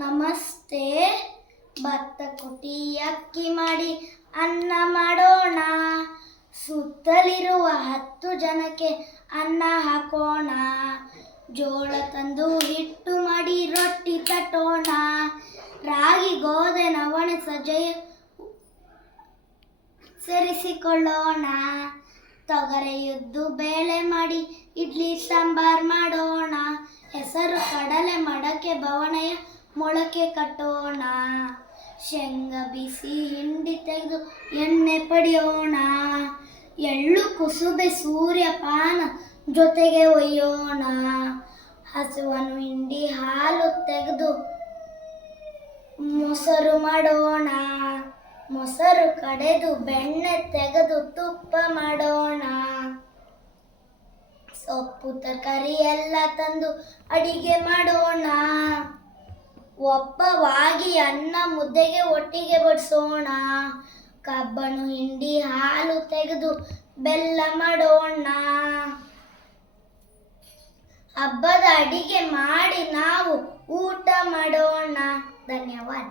ನಮಸ್ತೆ. ಭತ್ತ ಕುಟ್ಟಿ ಅಕ್ಕಿ ಮಾಡಿ ಅನ್ನ ಮಾಡೋಣ. ಸುತ್ತಲಿರುವ 10 ಜನಕ್ಕೆ ಅನ್ನ ಹಾಕೋಣ. ಜೋಳ ತಂದು ಹಿಟ್ಟು ಮಾಡಿ ರೊಟ್ಟಿ ತಟ್ಟೋಣ. ರಾಗಿ ಗೋಧಿ ನವಣೆ ಸಜ್ಜೆಯ ಸೇರಿಸಿಕೊಳ್ಳೋಣ. ತೊಗರೆಯುದ್ದು ಬೇಳೆ ಮಾಡಿ ಇಡ್ಲಿ ಸಾಂಬಾರ್ ಮಾಡೋಣ. ಹೆಸರು ಕಡಲೆ ಮಡಕೆ ಬವಣೆಯ ಮೊಳಕೆ ಕಟ್ಟೋಣ. ಶೇಂಗಾ ಬಿಸಿ ಹಿಂಡಿ ತೆಗೆದು ಎಣ್ಣೆ ಪಡೆಯೋಣ. ಎಳ್ಳು ಕುಸುಬೆ ಸೂರ್ಯಪಾನ ಜೊತೆಗೆ ಒಯ್ಯೋಣ. ಹಸುವನ್ನು ಹಿಂಡಿ ಹಾಲು ತೆಗೆದು ಮೊಸರು ಮಾಡೋಣ. ಮೊಸರು ಕಡೆದು ಬೆಣ್ಣೆ ತೆಗೆದು ತುಪ್ಪ ಮಾಡೋಣ. ಸೊಪ್ಪು ತರಕಾರಿ ಎಲ್ಲ ತಂದು ಅಡಿಗೆ ಮಾಡೋಣ. ಒಪ್ಪವಾಗಿ ಅನ್ನ ಮುದ್ದೆಗೆ ಒಟ್ಟಿಗೆ ಬಡಿಸೋಣ. ಕಬ್ಬನ್ನು ಹಿಂಡಿ ಹಾಲು ತೆಗೆದು ಬೆಲ್ಲ ಮಾಡೋಣ. ಹಬ್ಬದ ಅಡಿಗೆ ಮಾಡಿ ನಾವು ಊಟ ಮಾಡೋಣ. ಧನ್ಯವಾದ.